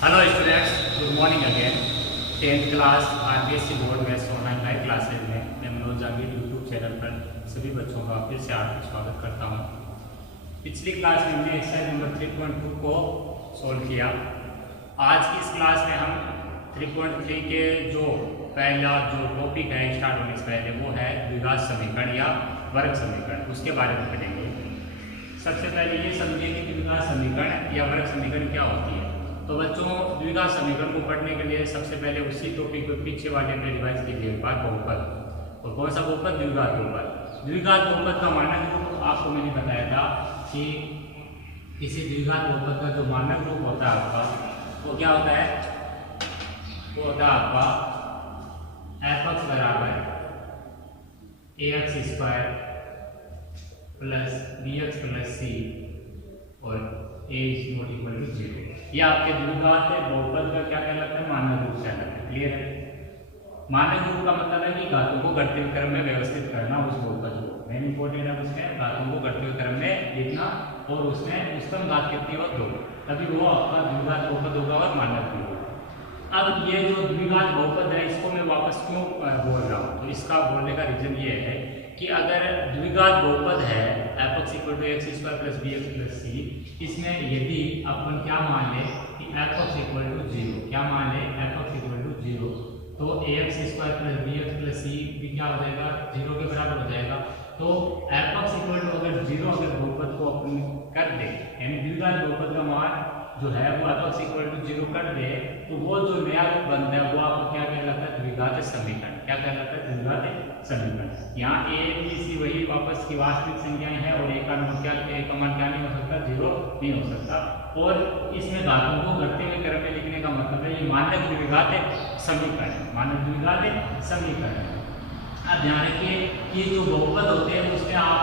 Hello students, good morning again. 10th class RBSC board में online live classes में मैं मनोज जागीर YouTube channel पर सभी बच्चों का फिर से आपका स्वागत करता हूं। पिछली क्लास में हमने एक्सरसाइज नंबर 3.2 को सॉल्व किया। आज की इस क्लास में हम 3.3 के जो पहला जो टॉपिक है स्टार्ट होने से पहले वो है द्विघात समीकरण या वर्ग समीकरण, उसके बारे में पढ़ेंगे। सबसे पहले ये समझिए कि द्विघात समीकरण या वर्ग समीकरण क्या होती है। तो बच्चों, द्विघात समीकरण को पढ़ने के लिए सबसे पहले उसी टॉपिक को पीछे वाले में रिवाइज कीजिए एक बार। बहुपद, और कौन सा बहुपद? द्विघात बहुपद। द्विघात बहुपद का मानक रूप आपको मैंने बताया था कि किसी द्विघात बहुपद का जो मानक रूप होता है आपका वो क्या होता है? वो होता है आपका f(x) बराबर ax square plus bx plus c और a is not equal to 0। ये आपके द्विघात बहुपद का क्या कहलाता है? मानक रूप कहलाता है। क्लियर है? मानक रूप का मतलब है कि घातों को घटते हुए क्रम में व्यवस्थित करना उस बहुपद को। मेन इंपॉर्टेंट है उसमें घातों को घटते हुए क्रम में लिखना और उसमें उच्चतम घात कितनी हो? 2, तभी वो आपका द्विघात बहुपद होगा और मानक रूप होगा। अब ये जो द्विघात बहुपद है इसको मैं वापस क्यों बोल रहा हूँ? तो इसका बोलने का रीजन ये है कि अगर द्विघात बहुपद है f(x) = x² + bx + c, इसमें यदि अपन क्या मान ले कि f(x) = 0, क्या मान ले? f(x) = 0, तो ax² + bx + c भी क्या हो जाएगा? 0 के बराबर हो जाएगा। तो f(x) = अगर 0 अगर बहुपद को अपन कर दे, यानी द्विघात बहुपद का मान जो है वो f(x) = 0 कर दे, तो वो जो नया रूप बनता है वो आपको क्या कहलाता है? द्विघात समीकरण। क्या कहलाता है? द्विघात समीकरण। यहाँ a b c वही वापस की वास्तविक संख्याएं हैं और a का मान क्या नहीं हो सकता? 0 नहीं हो सकता। और इसमें घातों को घटते हुए क्रम में लिखने का मतलब है ये मानक द्विघात समीकरण है। मानक द्विघात समीकरण। अब ध्यान रखिए कि जो बहुपद होते हैं उसमें आप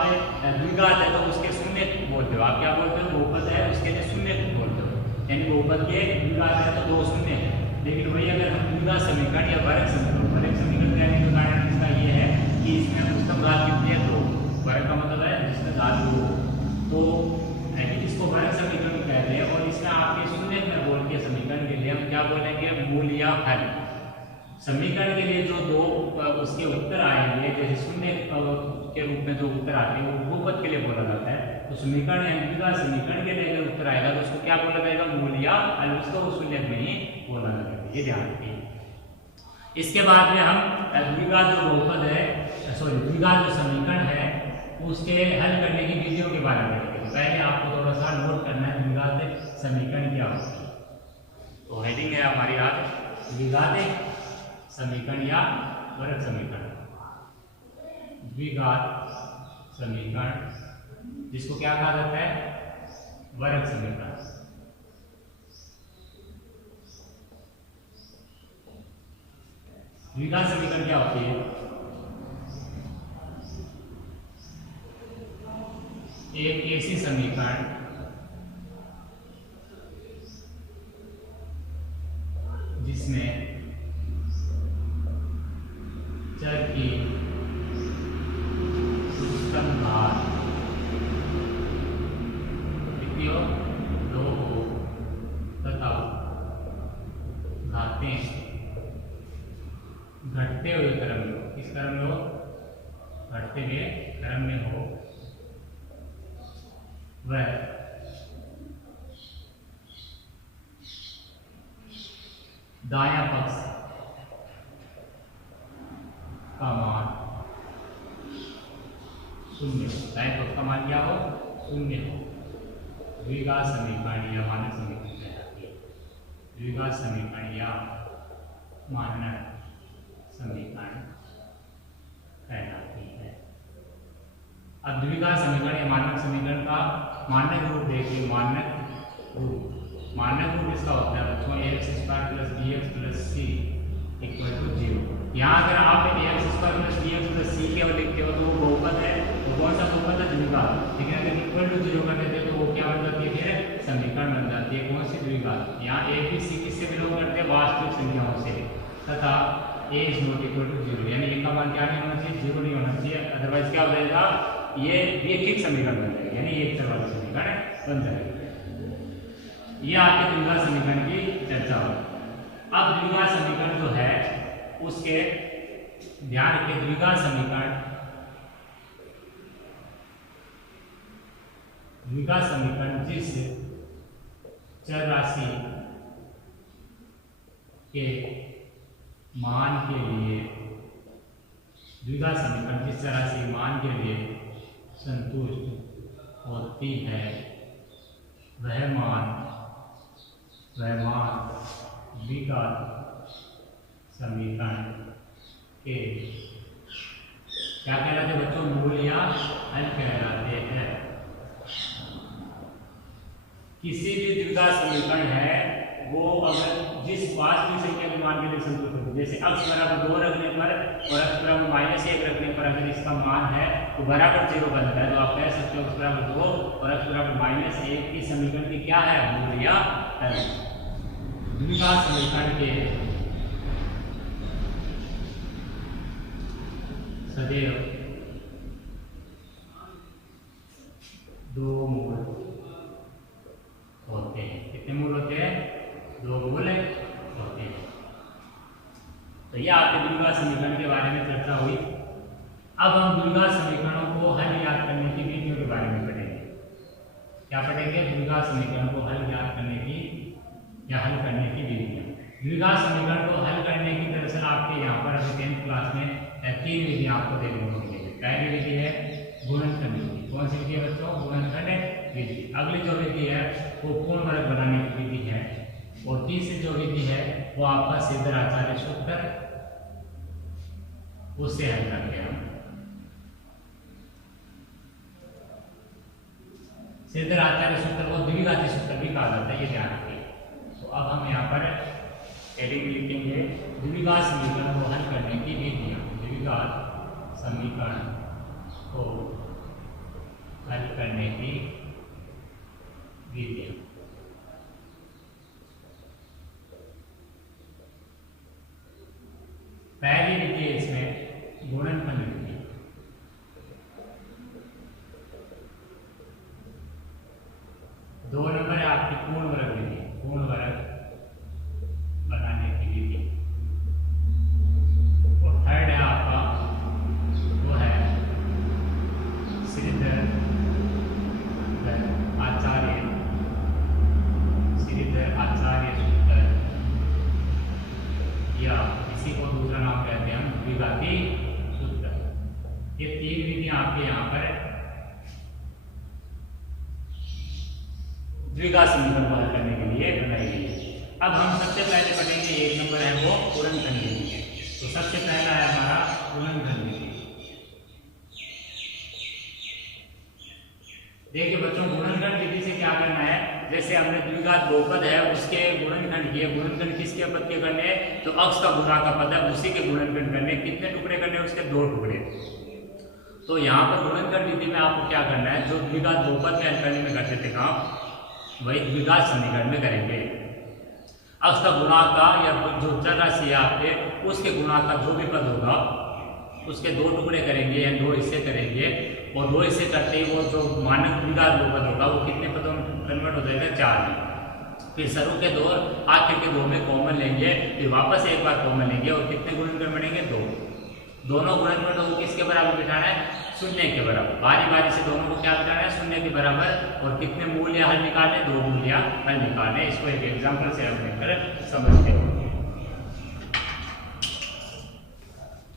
द्विघात है तो उसके शून्य बोलते हो। आप क्या बोलते हो? बहुपद है उसके लिए शून्य बोलते हो, यानी बहुपद के द्विघात है तो 2 शून्य है। लेकिन वही अगर हम द्विघात समीकरण या वर्ग समीकरण कहने का कारण इसका ये है कि इसमें उच्चतम घात कितनी है? 2। वर्ग का मतलब है जिसमें घात 2 तो इसको वर्ग समीकरण कहते हैं। और इसमें आपके शून्य में बोल के समीकरण के लिए हम क्या बोलेंगे? मूल या हल। समीकरण के लिए जो 2 उसके उत्तर आएंगे, जैसे शून्य के रूप में जो उत्तर आते हैं वो बहुपद के लिए बोला जाता है। तो समीकरण द्विघात समीकरण के लिए अगर उत्तर आएगा तो उसको क्या बोला जाएगा? मूल या हल। उसको शून्य में ही बोला जाएगा। ये ध्यान रखिए। इसके बाद में हम द्विघात जो बहुपद है द्विघात जो समीकरण है उसके हल करने की विधियों के बारे में पढ़ेंगे। पहले आपको थोड़ा सा नोट करना है द्विघात समीकरण क्या होती है। तो हेडिंग है हमारी आज द्विघात समीकरण या वर्ग समीकरण। द्विघात समीकरण जिसको क्या कहा जाता है? वर्ग समीकरण। द्विघात समीकरण क्या होती है? एक ऐसी समीकरण जिसमें चर की उच्चतम घात कितनी हो? 2 हो तथा घातें घटते हुए क्रम में हो। किस क्रम में हो? घटते हुए क्रम में हो। वह दायां पक्ष का मान 0 हो। दाएं पक्ष का मान क्या हो? 0 हो। द्विघात समीकरण या मानक समीकरण कहलाती है। द्विघात समीकरण या मानक समीकरण कहलाती है। अब द्विघात समीकरण या मानक समीकरण का मानक रूप देखिए। मानक रूप इसका होता है बच्चों ax² + bx + c = 0। यहाँ अगर आप ax² + bx + c केवल लिखते हो तो वो बहुपद है। तो कौन सा बहुपद है? द्विघात। लेकिन अगर =0 कर देते हो तो वो क्या बन जाती है? फिर समीकरण बन जाती है। कौन सी? द्विघात। यहाँ a b c किससे बिलोंग करते हैं? वास्तविक संख्याओं से। तथा a is not equal to 0, यानी a का मान क्या नहीं होना चाहिए? 0 नहीं होना चाहिए। अदरवाइज क्या हो जाएगा? ये एक समीकरण बन जाएगा, यानी एक चर वाला समीकरण बन जाएगा। ये आपके द्विघात समीकरण की चर्चा जिससे ध्यान रखिए द्विघात समीकरण जिस चर राशि के मान के लिए द्विघात समीकरण जिस चर राशि मान के लिए संतुष्ट होती है वह मान द्विघात समीकरण के क्या कहलाते हैं बच्चों? मूल या हल कहलाते हैं। किसी भी द्विघात समीकरण है वो अगर जिस वास्तविक संख्या के मान के लिए संतुष्ट होती है, जैसे x बराबर 2 रखने पर और x बराबर -1 रखने पर अगर इसका मान है तो बराबर 0 बन जाता है, तो आप कह सकते हो x बराबर 2 और x बराबर -1 की समीकरण की क्या है? मूल या हल। द्विघात समीकरण के सदैव 2 मूल होते हैं। कितने मूल होते हैं? 2 मूल होते हैं। तो यह आपके द्विघात समीकरण के बारे में चर्चा हुई। अब हम द्विघात समीकरणों को हल याद करने की विधियों के बारे में पढ़ेंगे। क्या पढ़ेंगे? द्विघात समीकरण को हल याद करने की या हल करने की विधियां। द्विघात समीकरण को हल करने की दरअसल आपके यहाँ पर अभी 10th क्लास में 3 विधियां आपको देखने को मिलेगी। पहली विधि है गुणनखंड विधि। कौन सी विधि है बच्चों? गुणनखंड विधि। अगली जो विधि है वो पूर्ण वर्ग बनाने की विधि है, और तीसरी जो विधि है वो आपका सिद्धाचार्य सूत्र, उससे हल करते हैं। सिद्धाचार्य सूत्र को द्विघाती सूत्र भी कहा जाता है, ये ध्यान रखिए। तो अब हम यहाँ पर हेडिंग लिखेंगे द्विघात समीकरण को हल करने की विधियां। द्विघात समीकरण को हल करने की विधियां। पहली विधि है इसमें गुणनखंड विधि। दो नंबर है आपकी पूर्ण वर्ग विधि, पूर्ण वर्ग बनाने की विधि। और थर्ड है आपका वो है श्रीधर आचार्य सूत्र, या इसी को दूसरा नाम कहते हैं हम द्विघाती सूत्र। ये 3 विधियां आपके यहाँ पर द्विघात समीकरण को हल करने के लिए बनाई गई है। अब हम सबसे पहले पढ़ेंगे, 1 नंबर है वो गुणनखंड विधि है। तो सबसे पहला है हमारा गुणनखंड विधि। देखिए बच्चों, गुणनखंड विधि से क्या करना है? जैसे हमने द्विघात बहुपद है उसके गुणनखंड किए। गुणनखंड किसके पद के करने? तो अक्ष का गुणा का पद है उसी के गुणनखंड करने। कितने टुकड़े करने? उसके 2 टुकड़े। तो यहाँ पर गुणनखंड विधि में आपको क्या करना है? जो द्विघात बहुपद के हल करने में करते थे काम, वही द्विघात समीकरण में करेंगे। अक्ष का गुणा का या जो चर राशि है आपके उसके गुणा का जो भी पद होगा उसके 2 टुकड़े करेंगे या 2 हिस्से करेंगे, और 2 हिस्से करते ही वो जो मानक द्विघात बहुपद होगा वो कितने पदों में कन्वर्ट हो जाएगा? 4 में। फिर शुरू के 2 आखिर के 2 में कॉमन लेंगे, फिर वापस एक बार कॉमन लेंगे, और कितने गुणनखंड बनेंगे? 2। दोनों गुणनखंड को किसके बराबर बिठाना है? 0 के बराबर। बारी बारी से दोनों को क्या बिठाना है? 0 के बराबर। और कितने मूल या हल निकालने? 2 मूल या हल निकालने। इसको एक एग्जाम्पल से हम देखकर समझते हैं।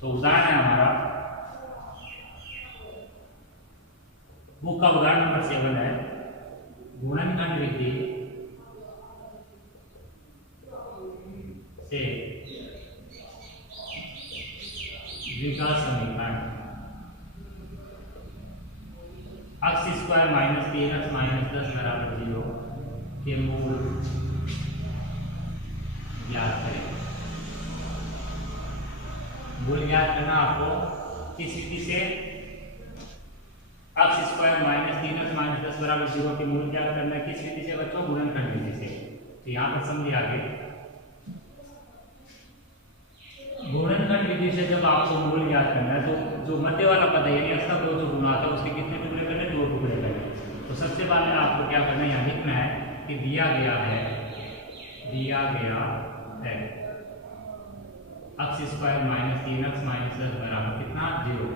तो उदाहरण है हमारा बुक का उदाहरण नंबर 7 है गुणनखंड विधि से द्विघात समीकरण x² - 3x - 10 बराबर 0 के मूल ज्ञात करें। मूल ज्ञात करना आपको किस विधि से? x² - 3x - 10 बराबर 0 के मूल ज्ञात करना है किस विधि से बच्चों? गुणनखंड विधि से। तो यहाँ पर समझिए आगे, गुणनखंड विधि से जब आपको मूल ज्ञात करना है तो जो मध्य वाला पद है यानी इसका 2 जो गुना आता है उसके कितने टुकड़े करने? 2 टुकड़े करने। तो सबसे पहले आपको क्या करना है? यहाँ लिखना है कि दिया गया है x square minus 3x minus 10 बराबर कितना 0।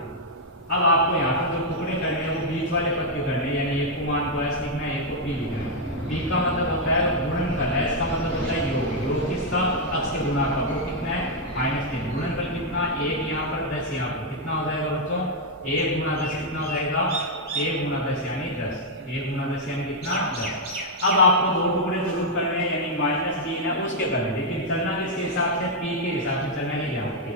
अब आपको यहाँ पर जो टुकड़े करने हैं वो बीच वाले पद के करने हैं, यानी एक को मान को s लिखना है, एक को p लिखना है। p का मतलब होता है गुणनफल, s का मतलब होता है योग, योग किसका x के गुणा का, वो कितना है -3। गुणनफल कितना 1 यहाँ पर 10 यहाँ पर, कितना हो जाएगा बच्चों 1 गुणा 10 कितना हो जाएगा 1 गुणा 10 यानी 10, 1 गुणा 10 यानी कितना 10। अब आपको दो टुकड़े जरूर करने हैं, यानी -3 है उसके करने, लेकिन चलना किसके हिसाब से p के हिसाब से चलना ही ध्यान रखिए,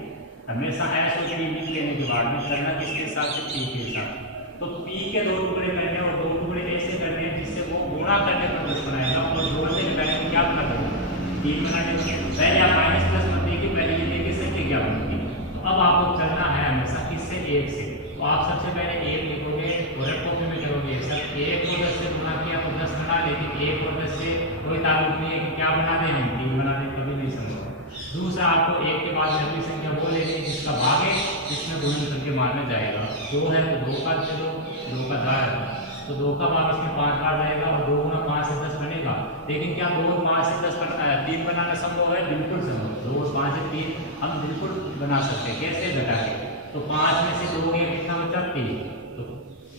हमेशा s और p लिख लेने के बाद में चलना किसके हिसाब से p के हिसाब से। तो p के दो टुकड़े करने हैं और दो टुकड़े ऐसे करने हैं जिससे वो गुणा करने पर प्लस बनाएगा और जोड़ने के पहले क्या कर देंगे 3 बना देंगे। पहले आप माइनस प्लस मत देखिए, पहले ये देखिए संख्या क्या बनती है। तो अब आपको चलना है हमेशा किससे 1 से, तो आप सबसे पहले 1 लिखोगे और कॉपी में करोगे सर 1 को 10 से गुणा किया तो 10 बना, लेकिन 1 और 10 से कोई ताल्लुक नहीं है कि क्या बना दें हम 3 बना दें, कभी नहीं समझोगे। दूसरा आपको 1 के बाद अगली संख्या वो लेनी है जिसका भाग है जिसमें गुणनफल के मान में जाएगा। 2 है तो 2 का चलो 2 का 10 है तो 2 का भाग इसमें 5 बार जाएगा और 2 गुना 5 से 10 बनेगा। लेकिन क्या 2 और 5 से 10 3 बनाना संभव है? बिल्कुल संभव। 2 और 5 से 3 हम बिल्कुल बना सकते हैं, कैसे घटा के, तो 5 में से 2 गया कितना बचा 3। तो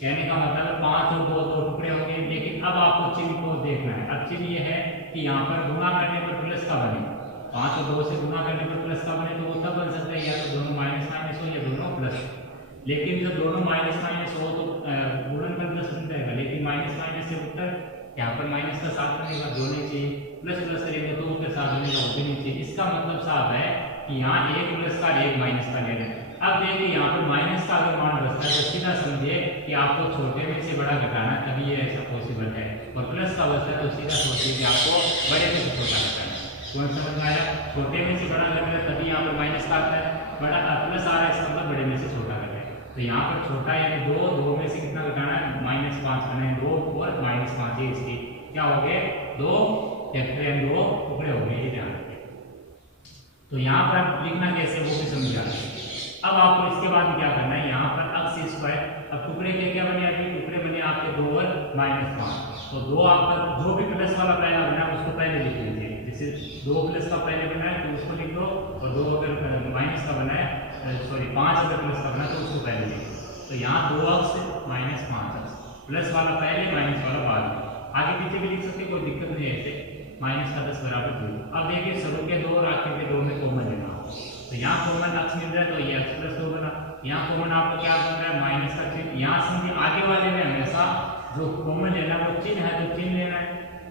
कहने का मतलब है 5 और 2 दो टुकड़े होंगे। लेकिन अब आपको चिन्ह को देखना है। अब चिन्ह ये है कि यहाँ पर गुणा करने पर प्लस का बने, 5 और 2 से गुणा करने पर प्लस का बने तो वो तब बन सकता है या तो दोनों माइनस माइनस हो या दोनों प्लस। लेकिन जब दोनों माइनस माइनस हो तो गुणनफल प्लस बन जाएगा, लेकिन माइनस माइनस से उत्तर यहाँ पर माइनस का साथ बनेगा, दो नहीं चाहिए, प्लस प्लस करेंगे तो उत्तर साथ बनेगा, वो भी नहीं चाहिए। इसका मतलब साफ है कि यहाँ एक प्लस का एक माइनस का ले रहे हैं। अब देखिए यहाँ पर माइनस का अगर मान बचता है तो सीधा समझिए कि आपको छोटे में से बड़ा घटाना है, तभी ये ऐसा पॉसिबल है। और प्लस का बचता है तो सीधा सोचिए कि आपको बड़े में से छोटा घटाना है। कौन समझ में आया? छोटे में से बड़ा कर रहे हैं तभी यहाँ पर माइनस का आता है, बड़ा प्लस आ रहा है इसका मतलब बड़े में से छोटा कर रहे हैं। तो यहाँ पर छोटा यानी 2 में से कितना घटाना है -5 बने, 2 और -5 ये इसकी क्या हो गए 2 फैक्टोरियल 2 टुकड़े हो गए, ये ध्यान रखिए। तो यहाँ पर लिखना कैसे वो भी समझा। अब आपको इसके बाद क्या करना है, यहाँ पर x स्क्वायर, अब टुकड़े के क्या बने, अभी टुकड़े बने आपके 2 और -5। तो 2 आपका जो भी प्लस वाला पहला बना है उसको पहले लिख लीजिए, जैसे 2 प्लस का पहले बना है तो उसको लिख दो, और 2 अगर माइनस का बना है सॉरी 5 अगर प्लस का बना है तो उसको पहले लिख दो। तो यहाँ 2x -5x, प्लस वाला पहले माइनस वाला बाद में, आगे पीछे भी लिख सकते कोई दिक्कत नहीं है, ऐसे माइनस का 10 बराबर 2। अब देखिए शुरू के 2 और आखिर के 2 में कॉमन लेना, तो यहाँ कॉमन x मिल रहा है तो ये x प्लस 2 बना। यहाँ कॉमन आपको क्या बन रहा है माइनस का चिन्ह, यहाँ समझिए आगे वाले में हमेशा जो कॉमन लेना वो चिन्ह है तो चिन्ह लेना है,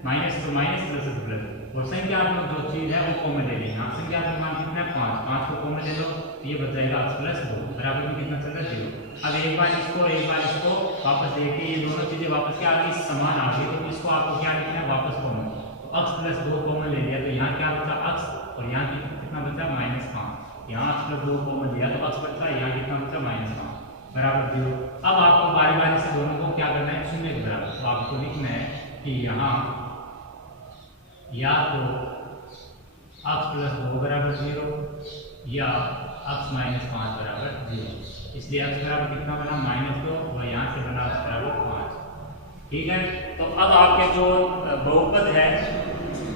माइनस तो माइनस प्लस तो प्लस, और संख्यात्मक जो चीज है वो कॉमन ले लेना। संख्यात्मक मान कितना है 5, 5 को कॉमन ले लो तो ये बच जाएगा x प्लस 2 बराबर में कितना चल रहा है 0। अब एक बार इसको वापस देखिए, ये दोनों चीजें वापस क्या आ गई समान आ गई, तो इसको आपको क्या लिखना है वापस कॉमन, तो x प्लस 2 कॉमन ले लिया तो यहाँ क्या बचा x, और यहाँ कितना बचा -5, यहाँ x प्लस 2 कॉमन लिया तो x बचा, यहाँ कितना बचा -5 बराबर 0। अब आपको बारी बारी से दोनों को क्या करना है शून्य के बराबर, तो आपको लिखना है कि यहाँ या तो x प्लस 2 बराबर 0 या x -5 बराबर 0। इसलिए x बराबर कितना बना -2 और यहाँ से बना x बराबर 5। ठीक है, तो अब आपके जो बहुपद है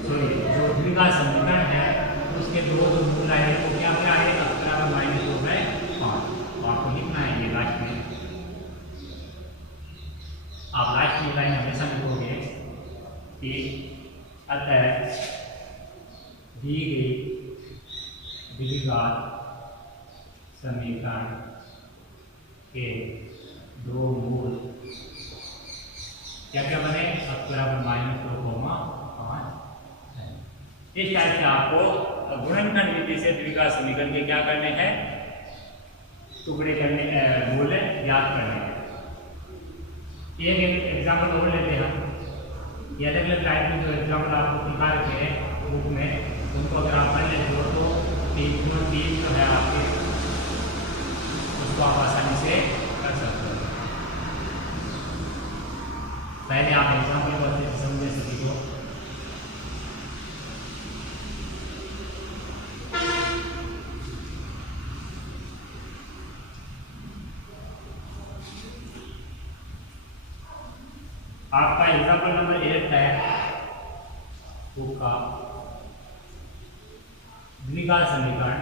सॉरी जो द्विघात समीकरण है उसके दो जो मूल आए वो क्या क्या है x बराबर -2/5। तो आपको लिखना है ये लास्ट में, आप लास्ट में लाइन हमेशा लिखोगे कि अतः दी गई द्विघात समीकरण के दो मूल क्या क्या बने x बराबर -2,5 है। इस टाइप से आपको गुणनखंड विधि से द्विघात समीकरण के क्या करने हैं टुकड़े करने मूल याद करने हैं। एक एग्जाम्पल और लेते हैं हम, ये अलग अलग टाइप के जो एग्जाम्पल आपको दिखा रखे हैं बुक में, उनको अगर आप पढ़ लेते हो तो 3 जो है आपके उसको आप आसानी से कर सकते हो। पहले आप एग्जाम्पल को अच्छे से समझे सभी को। आपका एग्जाम्पल नंबर 8 है बुक का द्विघात समीकरण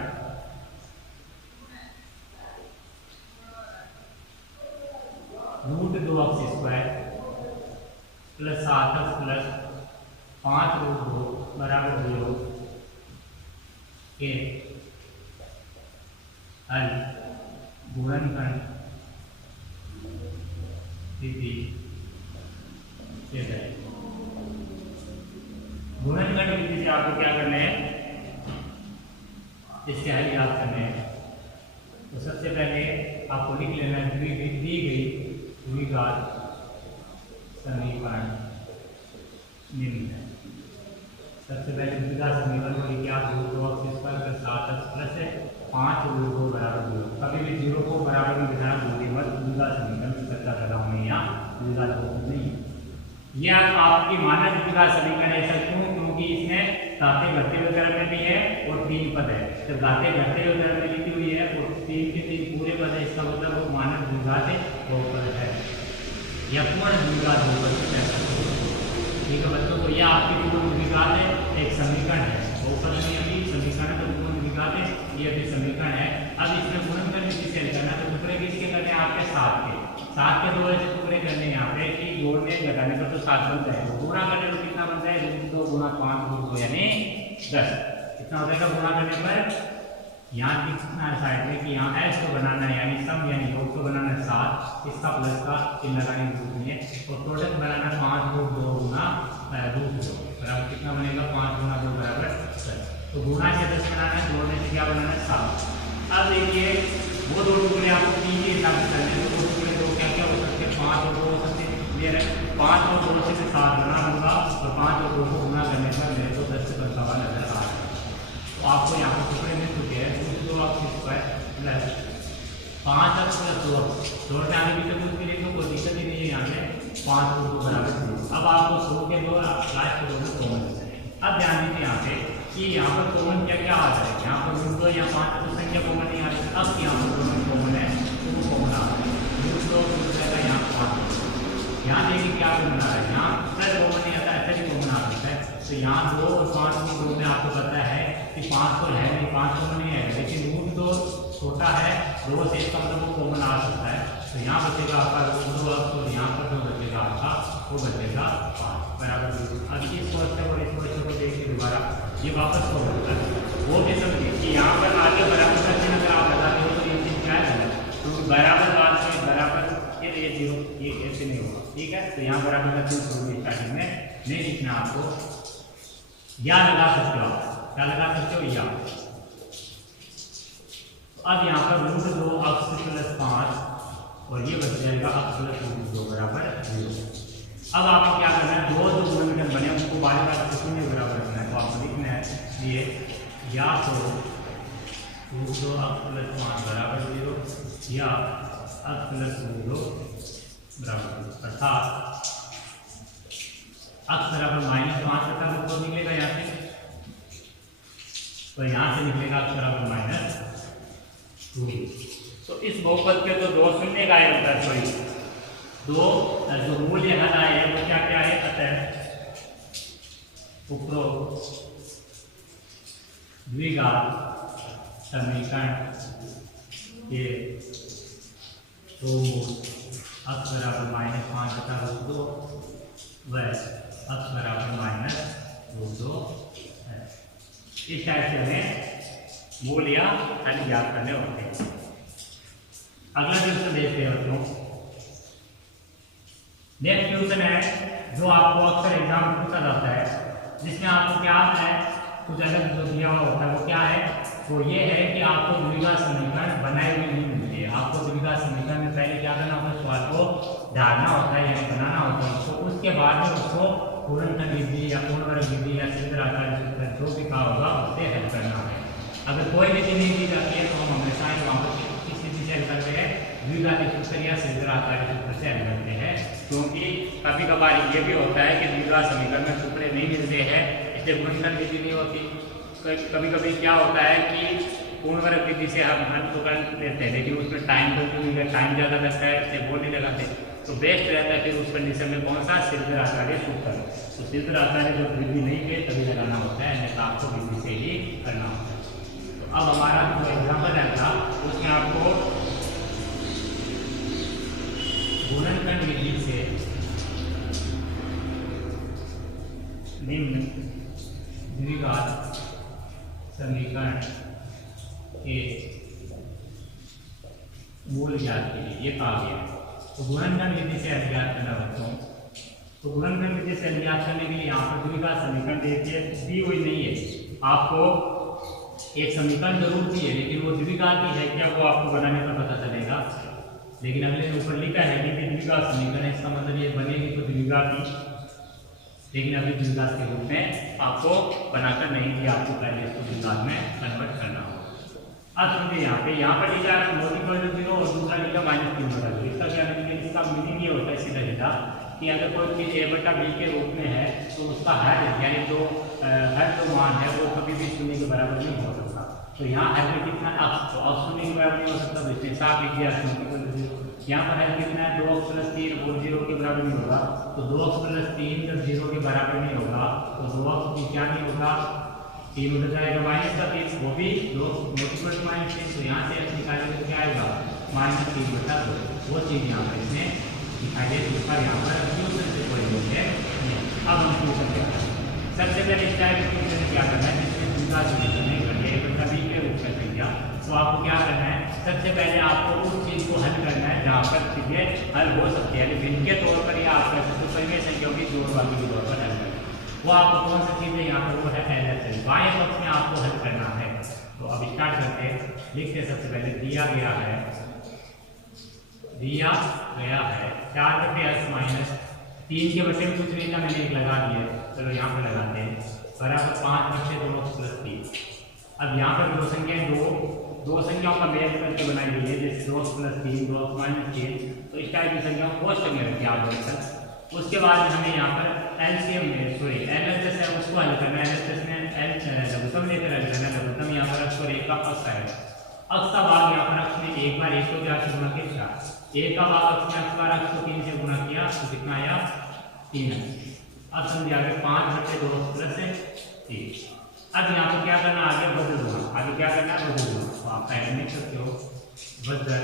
के हल गुणनखंड विधि से करें। गुणनखंड विधि से आपको क्या करना है, इसके हल याद करने हैं। तो सबसे पहले आपको लिख लेना है दी गई द्विघात समीकरण निम्न है। सबसे पहले द्विघात समीकरण को लिखिए आप 7x + 5 को बराबर 0। कभी भी 0 को बराबर में बिठाना भूलिए मत। द्विघात समीकरण में चर्चा कर रहा हूँ मैं यहाँ, द्विघात नहीं। यह आपकी मानक द्विघात समीकरण ऐसा क्यों? क्योंकि इसमें घाते घटते हुए क्रम में भी है और 3 पद है। जब घाते घटते हुए क्रम में लिखी हुई है और 3 के 3 पूरे पद है, इसका मतलब वो मानक द्विघात बहुपद है या पूर्ण द्विघात बहुपद है। ठीक है बच्चों, तो यह आपकी पूर्ण द्विघात है, एक समीकरण है। बहुपद नहीं अभी समीकरण, तो पूर्ण द्विघात है, ये अभी समीकरण है। अब इसमें गुणनखंड विधि से करना, तो टुकड़े किसके करने हैं आपके 7 के। 7 के 2 ऐसे टुकड़े करने हैं यहाँ पे कि जोड़ने घटाने पर तो 7 बनता है, तो गुणा करने पर कितना बनता है? 2 × 5 = यानी 10। कितना हो जाएगा गुणा करने पर? यहाँ कितना है साइड में कि यहाँ s को बनाना है, यानी सम यानी योग को बनाना है 7, इसका प्लस का चिन्ह लगाने की जरूरत नहीं है, और प्रोडक्ट बनाना 5 × 2 √2 बराबर कितना बनेगा? 5 × 2 बराबर 10। तो गुणा से 10 बनाना है, जोड़ने से क्या बनाना है? 7। अब देखिए वो 2 टुकड़े आपको 3 के हिसाब से करने हैं, तो 2 टुकड़े 2 क्या हो सकते हैं? 5 और 2 हो सकते हैं। क्लियर है? 5 और 2 से 7 बना होगा, और 5 और 2 को गुणा करने पर मेरे को 10 से बनता हुआ नजर आ रहा है। तो आपको यहाँ पर टुकड़े मिल चुके हैं, 2x² प्लस 5x + 2x। जोड़ने आगे भी तो कुछ के लिए तो कोई दिक्कत ही नहीं है। यहाँ पे 5 और 2 बराबर 0। अब आपको 100 के 2 लास्ट को 2 कॉमन है। अब ध्यान दीजिए यहाँ पे कि यहाँ पर कॉमन क्या क्या आ जाएगा। यहाँ पर √2 या 5 तो संख्या कॉमन नहीं आ रही। अब यहाँ पर दोनों कॉमन है, तो वो कॉमन आ रहा है। √2 हो जाएगा यहाँ 5। यहाँ देखिए क्या कॉमन आ रहा है, यहाँ प्लस कॉमन नहीं आता, ऐसा भी कॉमन आ सकता है। तो यहाँ 2 और 5 की ग्रुप में आपको पता है कि 5 तो है नहीं, 5 कॉमन नहीं है, लेकिन √2 छोटा है 2 से, इसका मतलब वो कॉमन आ सकता है। तो यहाँ बचेगा आपका √2, और यहाँ पर जो बचेगा आपका वो बचेगा 5 बराबर 0। अब इस क्वेश्चन को देखिए दोबारा, ये वापस हो जाता है। वो भी समझिए कि यहाँ पर आगे बराबर का चिन्ह अगर आप लगाते हो तो ये चीज क्या है, तो बराबर बाद में बराबर ये 0, ये ऐसे नहीं होगा। ठीक है, तो यहाँ बराबर का चिन्ह स्टार्टिंग में नहीं लिखना आपको, या लगा सकते हो आप, क्या लगा सकते हो? या। अब यहाँ पर √2x + 5 और ये बच जाएगा x + √2 बराबर 0। अब आपको क्या करना है, दो जो गुणनखंड बने उनको बारी बारी से शून्य बराबर रखना है। तो आपको लिखना है ये या तो √2x + 5 बराबर 0 या x + √2 बराबर 0, अर्थात x बराबर -5 तक उत्तर निकलेगा यहाँ से, तो यहाँ से निकलेगा x बराबर -2। तो इस बहुपद के तो 2 शून्य का है उत्तर, सॉरी 2 जो मूल्य हल आए हैं वो क्या क्या है? अतः उपरोक्त द्विघात समीकरण के दो मूल x बराबर -5 तथा √2 व x बराबर -√2 है। इस टाइप से हमें मूल या हल ज्ञात करने होते हैं। अगला क्वेश्चन देखते हैं बच्चों। नेक्स्ट क्वेश्चन है जो आपको अक्सर एग्जाम में पूछा जाता है, जिसमें आपको क्या है कुछ अलग जो दिया हुआ होता है वो क्या है? तो ये है कि आपको द्विघात समीकरण बनाए हुए नहीं मिलते। आपको द्विघात समीकरण में पहले क्या करना होता है? सवाल को ढालना होता है, यानी बनाना होता है उसको, उसके बाद में उसको गुणनखंड विधि या पूर्णवर्ग विधि या सिद्ध आचार्य सूत्र जो भी कहा होगा उससे हल करना है। अगर कोई विधि नहीं दी जाती है तो हम हमेशा वहाँ पर किस विधि से हल करते हैं? द्विघाती सूत्र या सिद्ध आचार्य सूत्र से हल करते हैं, क्योंकि कभी कभार ये भी होता है कि द्विघात समीकरण में सूत्र नहीं मिलते हैं, इसलिए गुणनखंड विधि नहीं होती। कभी कभी क्या होता है कि पूर्णवर्ग विधि से हम हल तो कर लेते हैं, लेकिन उसमें टाइम टाइम ज़्यादा लगता है, इसलिए वो नहीं लगाते। तो बेस्ट रहता है फिर उस कंडीशन में कौन सा? सिद्ध आचार्य सूत्र। तो सिद्ध आचार्य जो विधि नहीं है तभी लगाना होता है, अन्यथा आपको विधि से ही करना होता है। तो अब हमारा जो एग्जाम्पल है था उसमें आपको गुणनखंड विधि से निम्न द्विघात समीकरण के मूल ज्ञात कीजिए, ये कहा गया है। तो गुणनखंड विधि से हल ज्ञात करना बच्चों, तो गुणनखंड विधि से हल ज्ञात करने के लिए यहाँ पर द्विघात समीकरण देखिए दी हुई नहीं है, आपको एक समीकरण जरूर दी है लेकिन वो द्विघात ही है क्या, वो आपको बनाने पर पता चलेगा। लेकिन अगले ऊपर लिखा है कि द्विघात समीकरण है, इसका मतलब ये बनेगी तो द्विघात ही, लेकिन अभी द्विघात के रूप में आपको बनाकर नहीं दिया, आपको पहले इसको द्विघात में कन्वर्ट करना होगा। अब समझिए यहाँ पर लिखा है -0 और दूसरा लिखा -3/2। इसका क्या मीनिंग है, इसका मीनिंग ये होता है सीधा सीधा कि अगर कोई चीज़ a/b के रूप में है तो उसका हर यानी जो हर जो मान है वो कभी भी 0 के बराबर नहीं हो सकता। तो यहाँ हर में कितना अक्स, तो अक्स 0 के बराबर नहीं हो सकता, तो इसमें साफ लिख दिया 0। यहाँ पर हर कितना है 2x + 3 और 0 के बराबर नहीं होगा, तो 2x + 3 जब 0 के बराबर नहीं होगा तो 2x की क्या नहीं होगा, 3 उधर जाएगा -3, वो भी 2 × -3, तो यहाँ से x निकालेंगे तो क्या आएगा -3/2। वो चीज़ यहाँ पर इसमें दिखाई दे, दूसरा यहाँ पर फ्यूजन से कोई लोग है। अब हम फ्यूजन क्या करें, सबसे पहले इस टाइप फ्यूजन क्या करना है, जिसमें दूसरा समीकरण नहीं कर लिया a/b के रूप में दिया, तो आपको क्या करना है, सबसे पहले आपको उस चीज़ को हल करना है जहाँ पर चीज़ें हल हो सकती है, लेकिन इनके तौर पर या आप कैसे तो परिमेय संख्याओं की जोड़बाजी के तौर पर हल करें। वो आपको कौन सी चीज़ है यहाँ पर, वो है LHS, बाएं पक्ष में आपको हल करना है। तो अब स्टार्ट करते हैं, लिखते सबसे पहले दिया गया है 4/(x) - 3 के बटे में कुछ नहीं था, मैंने एक लगा दिया, चलो यहाँ पर लगाते हैं, बराबर 5/2x + 3। अब यहाँ पर दो संख्याएं दो संख्याओं का मेल करके बनाई गई है, जैसे 2x + 3 2x - 3, तो इस टाइप की संख्याओं को कोष्टक में रखिए आप लोग। उसके बाद हमें यहाँ पर LHS है उसको हल करना है। LHS में लघुत्तम लेकर हल करना है, लघुत्तम यहाँ पर अक्स और एक का अक्स आएगा, अक्स का भाग यहाँ पर अक्स में एक बार 1 को 4 से गुणा किया, 1 का भाग अक्स में बार अक्स को 3 से गुणा किया तो कितना आया 3। अब समझिए आगे 5/2x + 3। अब यहाँ पर क्या करना, आगे बदल गुणा, आगे क्या करना है बदल गुणा, तो आप पहले लिख सकते हो बदल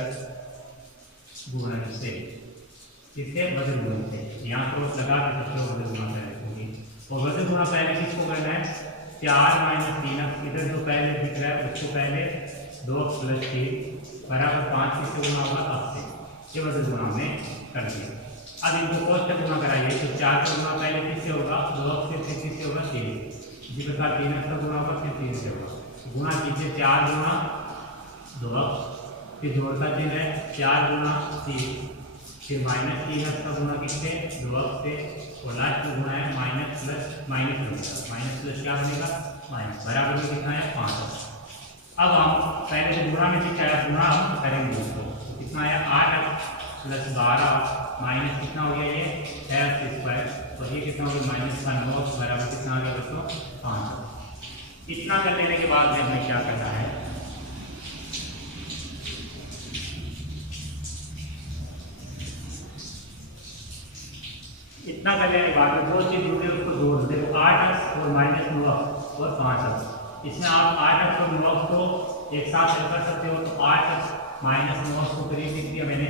गुणन से, इससे बदल गुणन से यहाँ पर लगा सकते हो बदल गुणा पहले, और बदल गुणा पहले किसको करना है 4 - 3x, इधर जो पहले दिख रहा है उसको पहले 2x + 3 बराबर 5 किससे गुणा होगा अक्स से, ये बदल गुणा में कर दिया। अब इनको कोष्टक गुणा कराइए, तो 4 का गुणा पहले किससे होगा 2x से, फिर किससे होगा 3, इसी प्रकार 3x का गुणा होगा फिर 3 से होगा, गुणा कीजिए 4 × 2x, फिर जोड़ता दिन है 4 × 3, फिर -3x का गुणा किससे 2x से, और लास्ट में गुणा है माइनस प्लस क्या बनेगा माइनस, बराबर में कितना है 5। अब हम पहले जो गुणा में दिखाया गुणा हम करेंगे दोस्तों, कितना आया 8x + 12 माइनस कितना हो गया ये x², और ये कितना हो गया -9x बराबर कितना आ गया दोस्तों 5। इतना कर लेने के बाद हमें क्या करना है, इतना कर लेने के बाद दो चीज जुड़े उसको जोड़ दे, तो 8x और -9x और 5x, इसमें आप 8x और 9x को एक साथ हल कर सकते हो, तो 8x - 9x को करीब लिख दिया मैंने,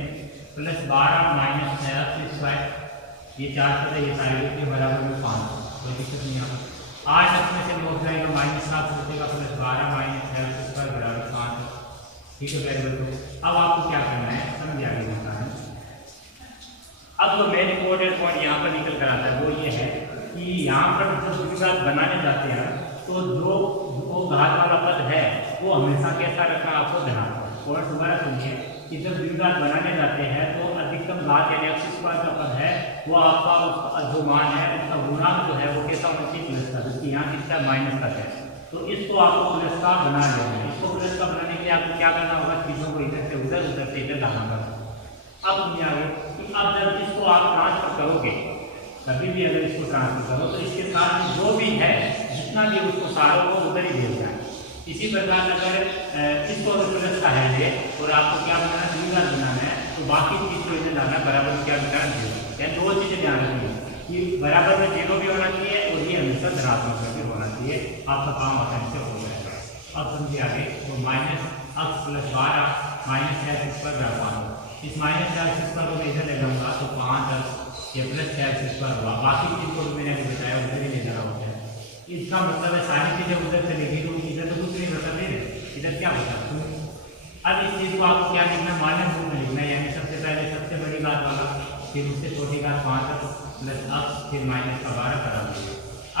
+12 - 6x², ये 4 पता ये सारे लिख दिए बराबर में 5, कोई दिक्कत नहीं यहाँ पर। 8x में से 9 जाएगा -7 बचेगा, +12 - 6x² बराबर 5, ठीक है वेरी गुड। अब आपको क्या करना है समझ आगे होता है। अब जो मेन इंपॉर्टेंट पॉइंट यहाँ पर निकल कर आता है वो ये है कि यहाँ पर जब द्विघात बनाने जाते हैं तो जो घात वाला पद है वो हमेशा कैसा रखना आपको ध्यान। और दोबारा सुनिए कि जब द्विघात बनाने जाते हैं तो अधिकतम घात यानी x² का पद है वो आपका जो मान है उसका गुणांक जो है वो कैसा होना चाहिए प्लस का, जबकि यहाँ किसका माइनस का है, तो इसको आपको प्लस का बना लेना है। इसको प्लस का बनाने के लिए आपको क्या करना होगा, चीज़ों को इधर से इधर लाना होगा। अब समझ आ गई कि अब जब इसको आप ट्रांसफर करोगे, कभी भी अगर इसको ट्रांसफर करो तो इसके साथ जो भी है जितना भी उसको सारों को उधर ही भेज जाए। इसी प्रकार अगर इसको प्लस का है और आपको क्या बनाना है द्विघात बनाना है तो बाकी चीज को इधर लाना बराबर क्या बनाना जीरो, यानी दो चीजें ध्यान रखिए कि बराबर में जीरो भी होना चाहिए और ये हमेशा धनात्मक भी होना चाहिए, आपका काम आसानी से हो जाएगा। अब समझिए आगे तो -x + 12 -6x² बराबर, इस -6x² को मैं इधर ले जाऊंगा तो 5x ये +6x² हुआ, बाकी चीज को मैंने अभी बताया उधर ही ले जाना होता है। इसका मतलब है सारी चीजें उधर चलेगी तो इधर तो कुछ नहीं अब इस चीज को आपको क्या लिखना है, माइनस रूप में लिखना है, यानी सबसे पहले सबसे बड़ी घात वाला, फिर उससे छोटी घात 5x प्लस x, फिर माइनस का 12 बराबर।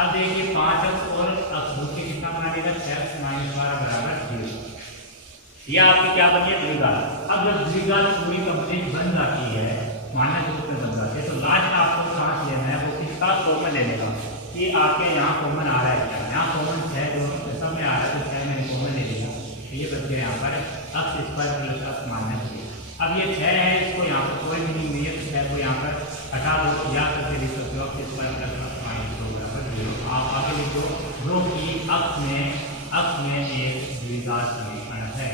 अब देखिए 5x और x रूट के कितना बना देगा, 6x माइनस 12 बराबर 0। यह आपकी क्या बनी है, द्विघात। अब जब द्विघात पूरी कंप्लीट बन जाती है, माइनस रूप में बन जाती है, तो लास्ट आपको चांस लेना है वो किसका, कॉमन लेने का, कि आपके यहाँ कॉमन आ रहा है क्या, यहाँ कॉमन 6 दोनों सब में आ रहा है, तो 6 मैंने कॉमन ले लिया, ये बच गया यहाँ पर x square plus x minus 3। अब ये 6 है, इसको यहाँ पर कोई भी नहीं है, तो 6 को यहाँ पर हटा दो, या करके लिख सकते हो x square plus x minus 2 बराबर 0। आप आगे लिखो जो कि x में एक द्विघात समीकरण है,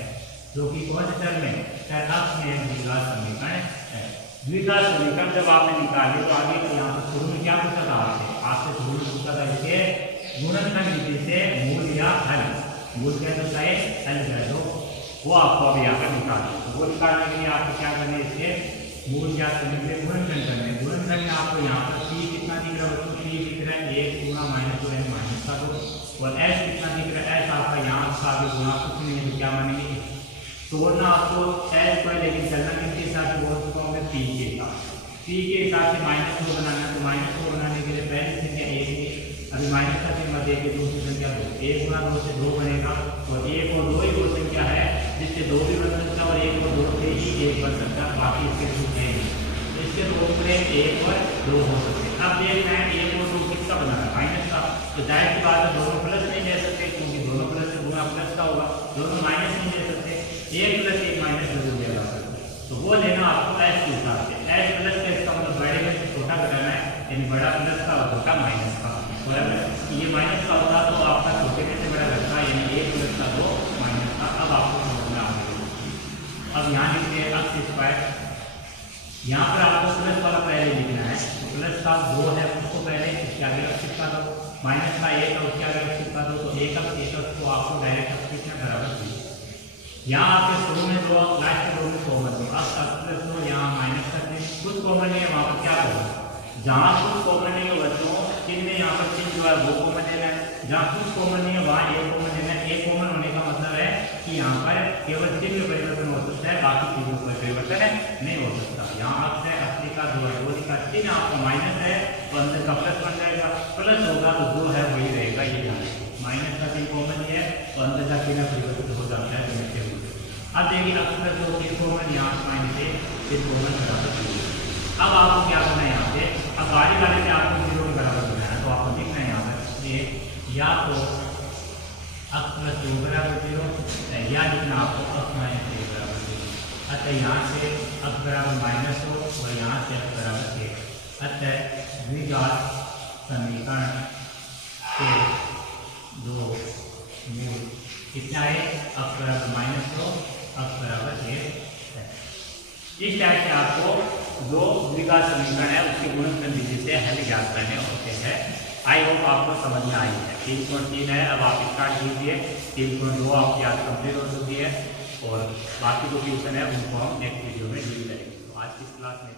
जो कि कौन से चर में, x में एक द्विघात समीकरण है। द्विघात समीकरण जब आपने निकाले तो आगे यहाँ पर शुरू में क्या पूछा था आपसे शुरू में पूछा था इसके गुणनखंड विधि से मूल या हल, मूल क्या होता है, हल है, तो वो आपको अभी यहाँ पर निकालना है। वो निकालने के लिए आपको क्या करना है, इसके मूल या समीकरण गुणनखंड करने हैं। गुणनखंड में आपको यहाँ पर p कितना दिख रहा है, बच्चों p दिख रहा है 1 गुणा माइनस 2 यानी माइनस का 2, और s कितना दिख रहा है, s आपका यहाँ का भी गुणा कुछ नहीं है, तो क्या मानेंगे, तोड़ना आपको s पर, लेकिन चलना किसके साथ, वो होंगे p के साथ। p के हिसाब से माइनस 2 बनाना, तो माइनस 2 बनाने के लिए पहली संख्या 1 है, अभी माइनस का चिन्ह देके दूसरी संख्या 2, 1 गुणा 2 से 2 बनेगा, और 1 और 2 ही वो संख्या है जिससे 2 भी बन सकता है, और 1 और 2 से ही 1 बन सकता है, बाकी इसके रूप है, तो इसके रूप में 1 और 2 हो सकते हैं। अब देखना है 1 और 2 किसका बना है, माइनस का, तो जाहिर सी बात है दोनों प्लस नहीं ले सकते, क्योंकि दोनों प्लस से गुणा प्लस का होगा, दोनों माइनस नहीं ले सकते, 1 प्लस 1 माइनस जरूर ले जा सकते, तो वो लेना आपको s के हिसाब से, s प्लस का इसका मतलब बड़े में से छोटा घटाना है, यानी बड़ा प्लस का और छोटा माइनस का, और अगर ये माइनस का होता तो आपका छोटे में से बड़ा घटता, यानी 1 प्लस का 2 माइनस का। अब आपको समझना आ गया। अब यहाँ लिखते हैं x स्क्वायर, यहाँ पर आपको प्लस वाला पहले लिखना है, तो प्लस का 2 है उसको पहले, उसके आगे x चिपका दो, माइनस का 1 है उसके आगे x चिपका दो, तो 1x को आपको डायरेक्ट x कितना बराबर दिया। यहाँ आपके शुरू में 2, लास्ट में 2 में कॉमन दो, अब x प्लस 2 यहाँ माइनस करते हैं, कुछ कॉमन नहीं है वहाँ पर क्या होगा, जहाँ कुछ कॉमन नहीं है बच्चों चिन्ह में, यहाँ पर चिन्ह जो है वो कॉमन लेना है, जहाँ कुछ कॉमन नहीं है वहाँ एक कॉमन लेना है। एक कॉमन होने का मतलब है कि यहाँ पर केवल चिन्ह में परिवर्तन हो सकता है, बाकी चीजों पर परिवर्तन नहीं हो सकता। यहाँ x है, x का 2 है, 2 का चिन्ह आपका माइनस है, तो अंदर का प्लस बन जाएगा, प्लस होगा तो जो है वही रहेगा, ये ध्यान रखिए, माइनस का चिन्ह कॉमन है तो अंदर का चिन्ह परिवर्तित हो जाता है। अब देखिए x प्लस 2 चिन्ह कॉमन, यहाँ माइनस 1 चिन्ह कॉमन बराबर 0। अब आपको क्या करना है यहाँ पे, अब बारी वाले में आपको 0 के बराबर बनाना है, तो आपको लिखना है यहाँ पर ये या तो x प्लस 2 बराबर 0, या लिखना आपको x माइनस 1 बराबर 0। अतः यहाँ से x बराबर माइनस 2 और यहाँ से x बराबर 1। अतः द्विघात समीकरण के 2 मूल कितना है, x बराबर माइनस 2, x बराबर 1 है। इस टाइप से आपको जो द्विघात समीकरण है उसके गुणनखंड विधि से हल ज्ञात करने होते हैं। आई होप आपको समझ में आई है। 3.3 है, अब आप स्टार्ट कीजिए। 3.2 आपकी आज कंप्लीट हो चुकी है और बाकी जो क्वेश्चन है उनको हम नेक्स्ट वीडियो में डील करेंगे। तो आज की क्लास में